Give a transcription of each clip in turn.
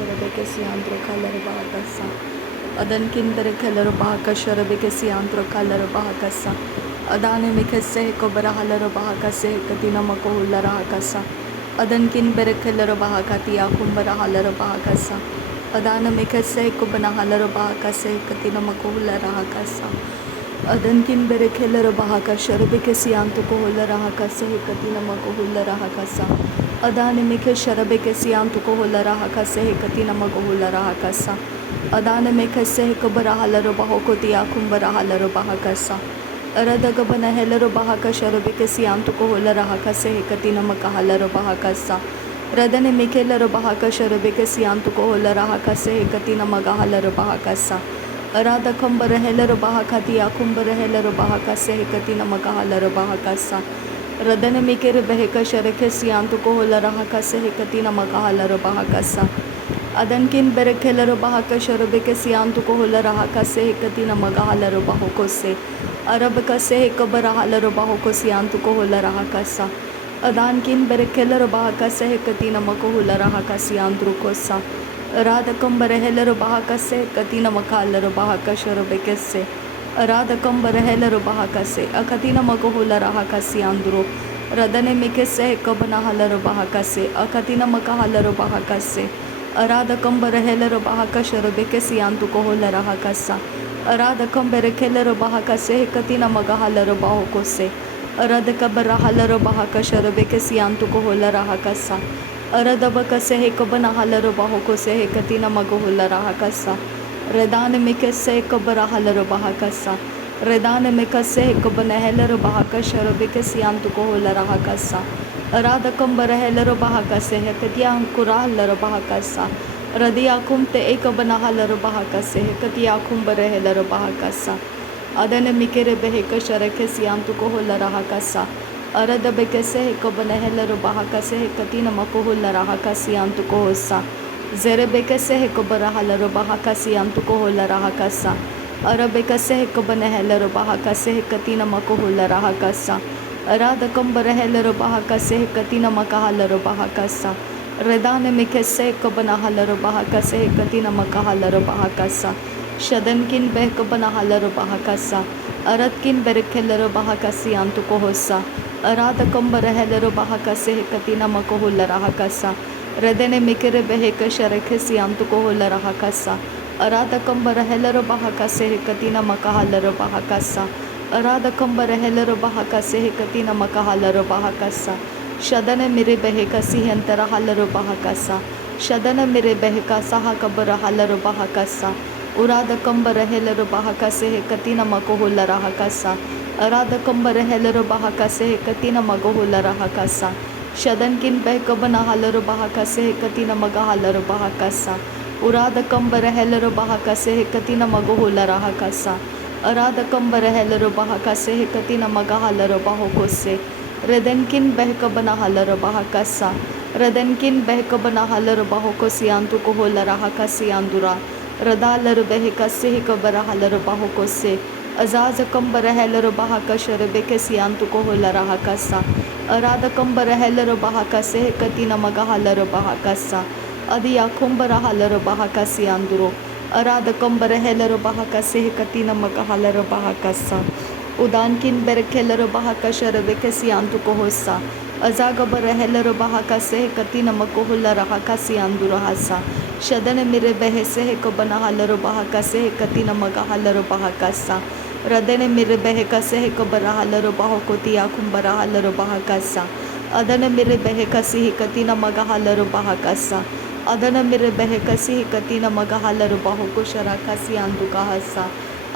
shorabeke siantro kalaro bahakasa. Adan kindere kalaro bahaka shorabeke siantro kalaro bahakasa. Adane mikese kobara halaro bahakase katina makohulla rahakasa. Adan kin bere kalaro bahakati akumbara halaro bahakasa. Adana mikese kobana halaro bahakase katina makohulla rahakasa. Adan kin bere kalaro bahaka shorabeke siantro kohulla rahakase katina makohulla rahakasa. Adane meke shorabeke siantro kohulla rahakase katina makohulla rahakasa. Adane mikese kobara halaro bahokoti akumbara halaro bahakasa. Aradagabana helero bahaka shorabeke siantu ko hola rahaka se hekatina makahalaro bahakasa. Radane mikelero bahaka shorabeke siantu ko hola rahaka se hekatina magahalaro bahakasa. Arada kumbara helero bahakati akumbara helero bahaka se hekatina magahalaro bahakasa. Radane mikere beheka sharake siantu ko hola rahaka se hekatina magahalaro bahakasa. Adankin berekelero bahaka shorabeke siantu ko hola rahaka se hekatina magahalaro bahokose. अरब कसे कबर hauler बाहो को सियांतु को होला रहा कसा अदान किन बरे Keller बाहा कसे कती नमको होला रहा कसियांतु को सा राध कंबर हेलर बाहा कसे कती नमक हालर बाहा कशर बेकसे राध कंबर हेलर बाहा कसे अकती नमको होला रहा कसियांतु रदने मिकेसे कबना हालर बाहा कसे अकती नमक हालर बाहा कसे राध कंबर हेलर बाहा कशर बेकसियांतु को होला रहा कसा अराध कंबेरे खेलरो बाहका से कतीना मगा हालरो बाहो को से अरद कबरा हालरो बाहका शरबे के सियांतु को होला रहा कसा अरद बक से हे कबना हालरो बाहो को से हे कतीना मगो होला रहा कसा रेदान में के से कबरा हालरो बाहका सा रेदान में कसे हे कबना हेलरो बाहका शरबे के सियांतु को होला रहा कसा अराध कंबर हेलरो बाहका से हे कतिया अंकुरा हालरो बाहका सा रदिया कुमते एक बना हलर बाहका से कतिया कुंबर हेलर बाहका सा अदन मिकेरे बेहक शरखे सियांतु को होला रहा कसा अरद बेकसे एक बने हेलर बाहका से कती नमको होला रहा का सियांतु को होसा जेरे बेकसे एक बरा हलर बाहका सियांतु को होला रहा कसा अरब बेकसे एक बने हेलर बाहका से कती नमको होला रहा कसा अराद कंबर हेलर बाहका से कती नमका हलर बाहका सा रेदान मिकेसे कबना हलर बाहका से कती नमक हलर बाहका सा शदन किन बेहक बना हलर बाहका सा अरद किन बेरखेलर बाहका सियांतु को होसा अराद कंबर हेलर बाहका से कती नमक होला रहा सा रेदने मिकेरे बेहक शरखे सियांतु को होला रहा सा अराद कंबर हेलर बाहका से कती नमक हलर बाहका सा अराद कंबर हेलर बाहका से कती नमक हलर बाहका सा शदन मेरे बहका सिहंतर हालर बाहकासा शदन मेरे बहका सहा कबर हालर बाहकासा उराद कंबर हेलर बाहका से कती नमको होला रहा कसा अराद कंबर हेलर बाहका से कती नमको होला रहा कसा शदन किन बहक बना हालर बाहका से कती नमग हालर बाहकासा उराद कंबर हेलर बाहका से कती नमगो होला रहा कसा अराद कंबर हेलर बाहका से कती नमग हालर बाहो से रदनकिन बहक बना हलर बाहका सा रदनकिन बहक बना हलर बाहो को सियांतु को होला रहा का सियांदुरा रदालर बहका से कबर हलर बाहो को से अजाज कंबर हेलर बाहका शरबे के सियांतु को होला रहा का सा अराद कंबर हेलर बाहका से कती नमगा हलर बाहका सा अदिया कुंबर हलर बाहका सियांदुरो अराद कंबर हेलर बाहका से कती नमगा हलर बाहका सा उदान किन बेरखेलर बाहका शरबे के सियांतु को होसा अजागबर हेलर बाहका से कती नमको होला रहा का सियांदु रहा सा शदन मेरे बह से कबना हलर बाहका से कती नमगा हलर बाहका सा रदन मेरे बहका से कबर हलर बाहो को तिया कुंबरा हलर बाहका सा अदन मेरे बहका से कती नमगा हलर बाहका सा अदन मेरे बहका से कती नमगा हलर बाहो को शराका सियांदु का हसा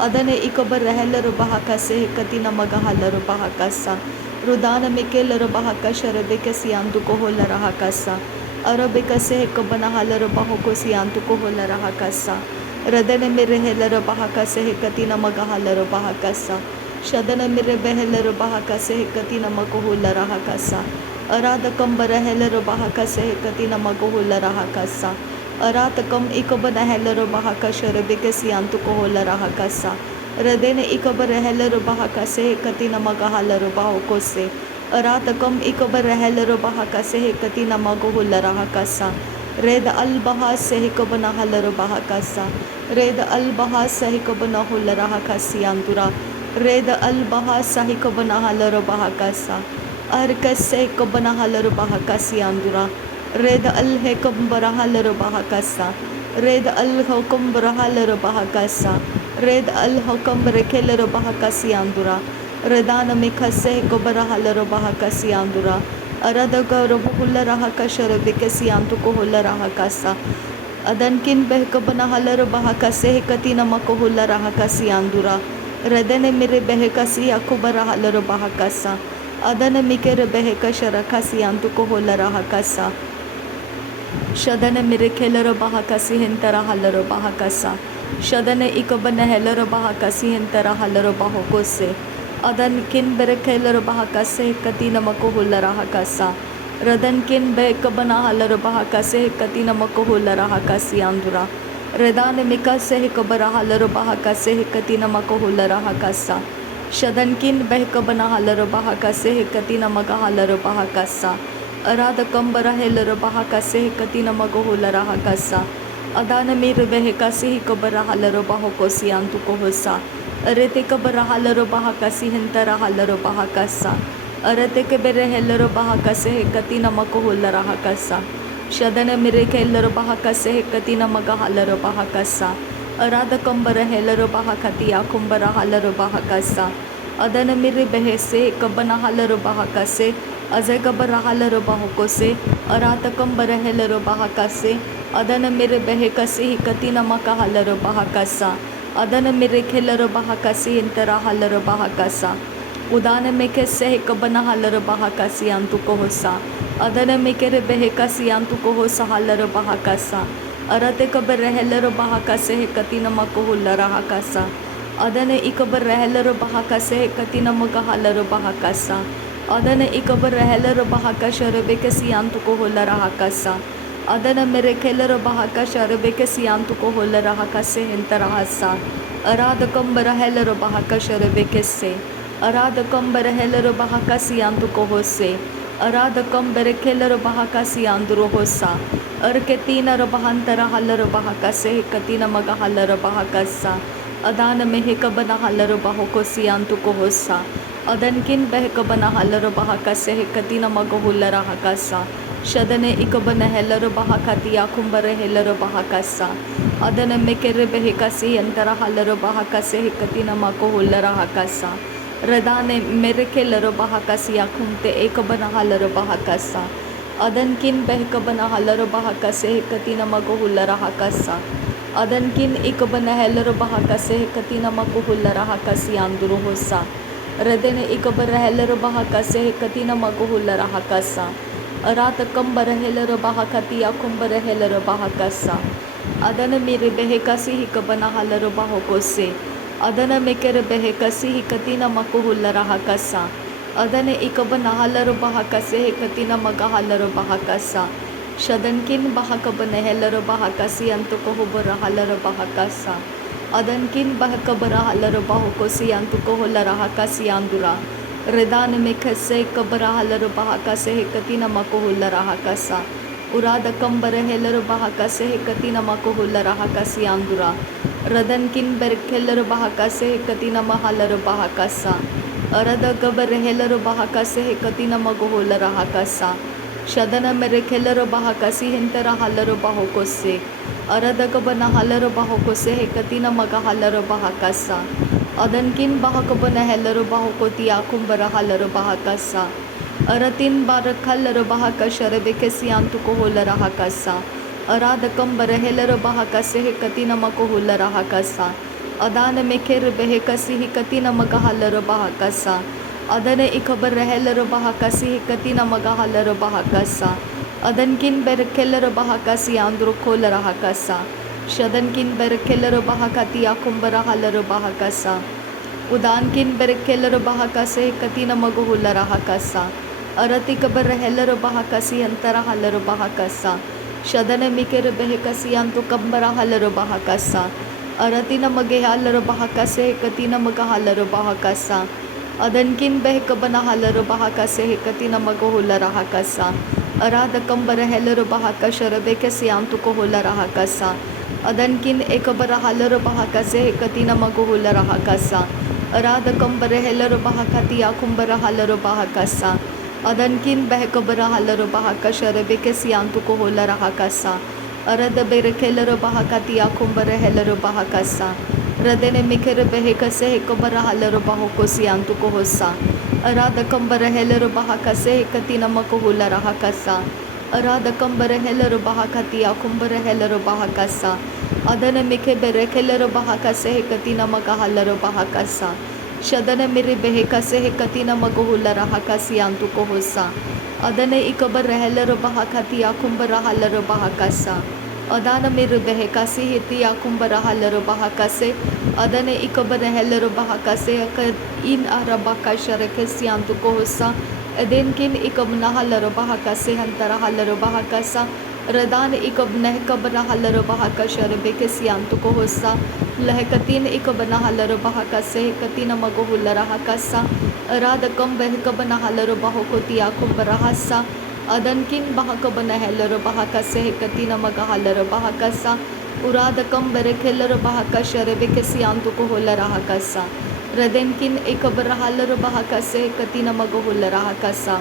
अदने इकबर रहलर बाहका से कती नमगा हलर बाहका सा रुदान मिकेलर बाहका शरबे के सियांतु को होला रहा कसा अरब कसे कबना हलर बाहो को सियांतु को होला रहा कसा रदन मेरे हेलर बाहका से कती नमगा हलर बाहका सा शदन मेरे बहलर बाहका से कती नमको होला रहा कसा अराद कंबर हेलर बाहका से कती नमको होला रहा कसा अरात कम इकबर हेलर बाहका शरबे के सियांतु को होला रहा कसा रदेन इकबर हेलर बाहका से कती नमगा हलर बाहो को से अरात कम इकबर हेलर बाहका से कती नमगो होला रहा कसा Red albaha sehikobana halarabaha kasa. Red albaha sehikobana hularaha kasiandura. Red albaha sehikobana halarabaha kasa. Arkase kobana halarabaha kasiandura. Red al hekombara halarabaha kasa. Red al hokombara halarabaha kasa. Red al hokombara kelarabaha kasiandura. Redana mikase kobara halarabaha kasiandura. Arada gaurabuhulla raha kashara vikasi antuko hulla raha kasa. Adankin behkabana halar baha kase hekatina makohulla raha kasi andura. Radane mire behekasi akubara halar baha kasa. Adana mikere behekashara kasi antuko hulla raha kasa. Shadana mire kelara baha kasi hintara halar baha kasa. Shadana ikabana helara baha kasi hintara halar baho kose. Adan kin berekelar bahakase katina makohulla rahakasa. Radan kin bekabana halar bahakase katina makohulla rahakasi andura. Redane mikase kabara halar bahakase katina makohulla rahakasa. Shadan kin bekabana halar bahakase katina magahalar bahakasa. Arada kambara helar bahakase katina makohulla rahakasa. Adana mir behekasi kabara halar bahokosi antukohosa. Arete kabara halaro bahakasi hentara halaro bahakasa. Arate kebere helaro bahakase katina makohulla rahakasa. Shadana mire kellaro bahakase katina maga halaro bahakasa. Arada kambara helaro bahakati akumbara halaro bahakasa. Adana mire behese kabana halaro bahakase. Aze kabara halaro bahokose. Arata kambara helaro bahakase. Adana mire behekasi katina maka halaro bahakasa. Adana mire kelaro bahakasi intara halaro bahakasa. Udana meke se kabana halaro bahakasi antuko hosa. Adana meke re behekasi antuko hosa halaro bahakasa. Arate kabare helaro bahakase katina makohulla rahakasa. Adana ikabare helaro bahakase katina maga halaro bahakasa. Adana ikabare helaro bahakasha rebekasi antuko hulla rahakasa. Adana mere kelaro bahakasha rebekasi antuko hulla rahakase hintarahasa. Arada kambara helaro bahakasha rebekese. Arada kambara helaro bahakasi antuko hose. Arada kambara kelaro bahakasi anduro hosa. Arketina rabahantara halaro bahakase katina maga halaro bahakasa. Adana mehekabana halaro bahokosi antuko hosa. Adankin behekabana halaro bahakase katina maga hulla rahakasa. Shadane ikabana helaro bahakati akumbare helaro bahakasa. Adana mekere behekasi antara halaro bahakase katina mako hulla rahakasa. Radane mereke laro bahakasi akumte ekabana halaro bahakasa. Adankin behekabana halaro bahakase katina mako hulla rahakasa. Adankin ikabana helaro bahakase katina mako hulla rahakasi anduro hosa. Radene ikabara helaro bahakase katina mako hulla rahakasa. Arata kambara helaro bahakati akumbara helaro bahakasa. Adana mire behekasi hikabana halaro bahokose. Adana mekere behekasi hikatina makuhulla rahakasa. Adana ikabana halaro bahakase hikatina maga halaro bahakasa. Shadankin bahakabana helaro bahakasi antukohubara halaro bahakasa. Adankin bahakabara halaro bahokosi antukohulla rahakasi andura. Redane mekase kabara halaro bahakase katina makohulla rahakasa. Urada kambara helaro bahakase katina makohulla rahakasi andura. Radankin berkelaro bahakase katina mahalaro bahakasa. Arada kabara helaro bahakase katina makohulla rahakasa. Shadana merekelaro bahakasi hintara halaro bahokose. Arada kabana halaro bahokose katina maga halaro bahakasa. Adankin bahakabana helaro bahokoti akumbara halaro bahakasa. Aratin barakhalaro bahakasha rebekesi antuko hulla rahakasa. Arada kambara helaro bahakase katina mako hulla rahakasa. Adana meker behekasi katina maga halaro bahakasa. Adana ikabara helaro bahakasi katina maga halaro bahakasa. Adankin berkelaro bahakasi andro kola rahakasa. Shadankin berkelaro bahakati akumbara halaro bahakasa. Udankin berkelaro bahakase katina maguhulla rahakasa. Arati kabar helaro bahakasi antara halaro bahakasa. Shadana mikere behekasi antu kambara halaro bahakasa. Aratina mage halaro bahakase katina maga halaro bahakasa. Adankin behekabana halaro bahakase katina maguhulla rahakasa. Arada kambara helero bahaka sharabeke siantu kohola rahakasa. Adankin ekabara halero bahakase hekatina magohola rahakasa. Arada kambara helero bahakati akumbara halero bahakasa. Adankin behekabara halero bahaka sharabeke siantu kohola rahakasa. Arada berekelero bahakati akumbara helero bahakasa. Radene mikere behekase hekabara halero bahoko siantu kohosa. Arada kambara helero bahakase hekatina makohola rahakasa. Arada kambara helero bahakati akumbara helero bahakasa. Adana mike berekelero bahakase hekatina magahalero bahakasa. Shadana miri behekase hekatina magohula rahakasi antu kohosa. Adana ikabar helero bahakati akumbara halero bahakasa. Adana miri behekasi hiti akumbara halero bahakase. Adana ikabar helero bahakase in arabaka sharekesi antu kohosa. Edenkin ikabna halero bahakase hantara halero bahakasa. Radan ikabna kabra halero bahaka sharabeke siantu kohosa. Lahekatin ikabna halero bahakase katina magohula rahakasa. Aradakam behkabna halero bahokoti akumbarahasa. Adankin bahakabna helero bahakase katina magahalero bahakasa. Uradakam berekelero bahaka sharabeke siantu kohola rahakasa. Radenkin ikabra halero bahakase katina magohula rahakasa.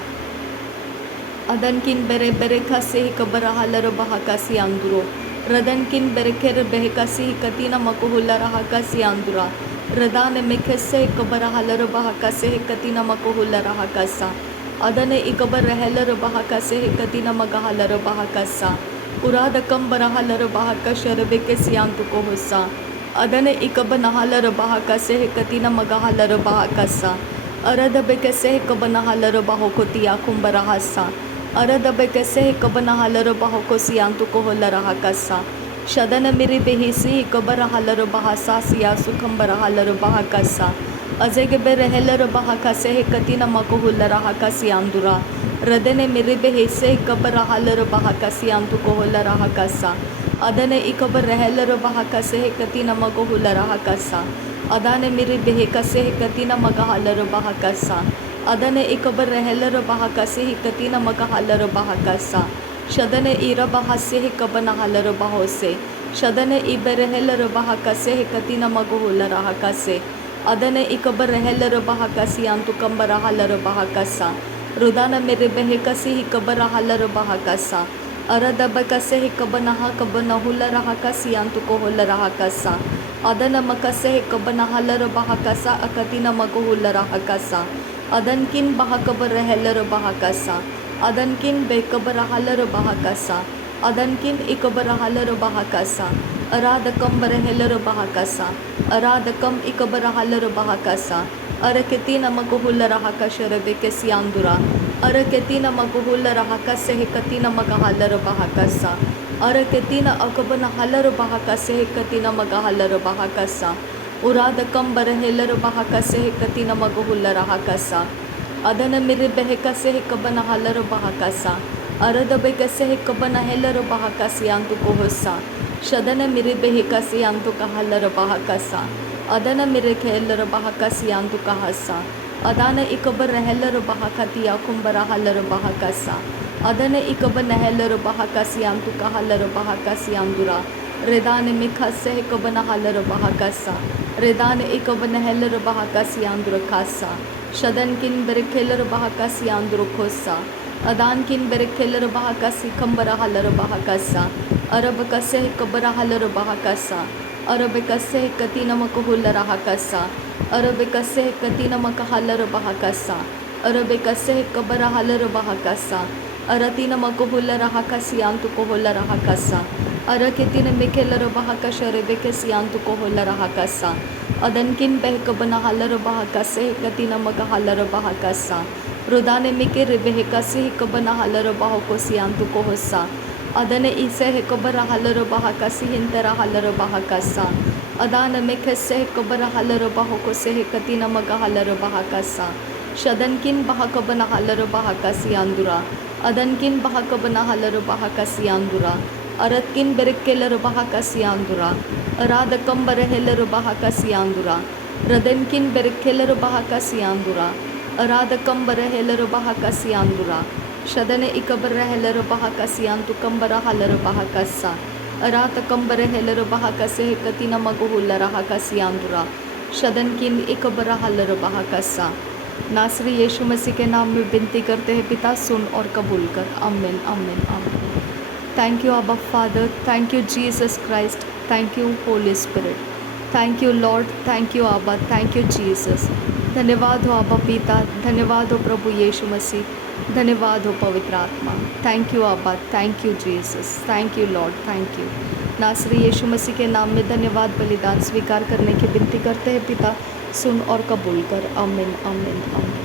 Adankin bere kase kabara halaro bahakasi anduro. Radankin bereker behekasi katina makuhula rahakasi andura. Radane mekese kabara halaro bahakase katina makuhula rahakasa. Adane ikabar helaro bahakase katina magahalaro bahakasa. Urada kambara halaro bahakasha rebeke siantu kohosa. Adane ikabana halaro bahakase katina magahalaro bahakasa. Arada bekese kabana halaro bahokoti akumbarahasa. Arada bekese kabana halaro bahokosi antu kohola rahakasa. Shadana miri behisi kabara halaro bahasa siya sukhambara halaro bahakasa. Azege bere helaro bahakase katina makohula rahakasi andura. Radene miri behise kabara halaro bahakasi antu kohola rahakasa. Adane ikabar helaro bahakase katina makohula rahakasa. Adane miri behekase katina magahalaro bahakasa. Adane ikabar helaro bahakase katina magahalaro bahakasa. Shadane ira bahase kabana halaro bahose. Shadane ibere helaro bahakase katina magohula rahakase. Adane ikabar helaro bahakasi antu kambara halaro bahakasa. Rudana mere behekase kabara halaro bahakasa. Arada bakase kabana kabana hula rahakasi antu kohola rahakasa. Adana makase kabana halaro bahakasa akatina magohula rahakasa. Adankin bahakabar helaro bahakasa. Adankin bekabar halaro bahakasa. Adankin ikabar halaro bahakasa. Aradakam bar helaro bahakasa. Aradakam ikabar halaro bahakasa. Araketina magohula rahakasha rebeke siandura. Araketina magohula rahakase katina magahalaro bahakasa. Araketina akabana halaro bahakase katina magahalaro bahakasa. Uradakam bar helaro bahakase katina magohula rahakasa. Adana miri behekase kabana halaro bahakasa. Arada bekase kabana helaro bahakasi antu kohosa. Shadana miri behekase antu kahalaro bahakasa. Adana miri helaro bahakasi antu kahasa. Adana ikabar helaro bahakati akumbara halaro bahakasa. Adana ikabana helaro bahakasi antu kahalaro bahakasi andura. Redane mikhase kabana halaro bahakasa. Redane ikabana helaro bahakasi andura kasa. Shadankin berekelaro bahakasi andura kosa. Adankin berekelaro bahakasi kambara halaro bahakasa. Arabakase kabara halaro bahakasa. Arabakase katina makohula rahakasa. Arabakase katina makahalaro bahakasa. Arabakase kabara halaro bahakasa. Aratina makohula rahakasi antu kohola rahakasa. Araketina mekelaro bahakasha rebekesi antu kohola rahakasa. Adankin behkabana halaro bahakase katina magahalaro bahakasa. Rudane mike rebehekasi kabana halaro bahokosi antu kohosa. Adane ise hekabara halaro bahakasi hintera halaro bahakasa. Adana mekese hekabara halaro bahokose katina magahalaro bahakasa. Shadankin bahakabana halaro bahakasi andura. Adankin bahakabana halaro bahakasi andura. Aratkin berekelaro bahakasi andura. Aradakam berehelaro bahakasi andura. Radenkin berekelaro bahakasi andura. Aradakam berehelaro bahakasi andura. शदने इकबर हेलर बहा कसियान तु कंबरा huller बहा कसा रात कंबर हेलर बहा कसे कतिना मगहुल रहा कसियांदुरा शदन किन इकबर हलर बहा कसा। नासरी यीशु मसीह के नाम में विनती करते हैं पिता, सुन और कबूल कर। आमीन आमीन आमीन। थैंक यू अब्बा father, thank you Jesus Christ, thank you Holy spirit, thank you Lord, thank you अब्बा, थैंक यू जीसस। धन्यवाद हो अब्बा पिता, धन्यवाद हो प्रभु यीशु मसीह, धन्यवाद हो पवित्र आत्मा। थैंक यू अब्बा, thank you Jesus, thank you Lord, thank you. नासरी यीशु मसीह के नाम में धन्यवाद बलिदान स्वीकार करने की विनती करते हैं पिता, सुन और कबूल कर। आमीन आमीन आमीन।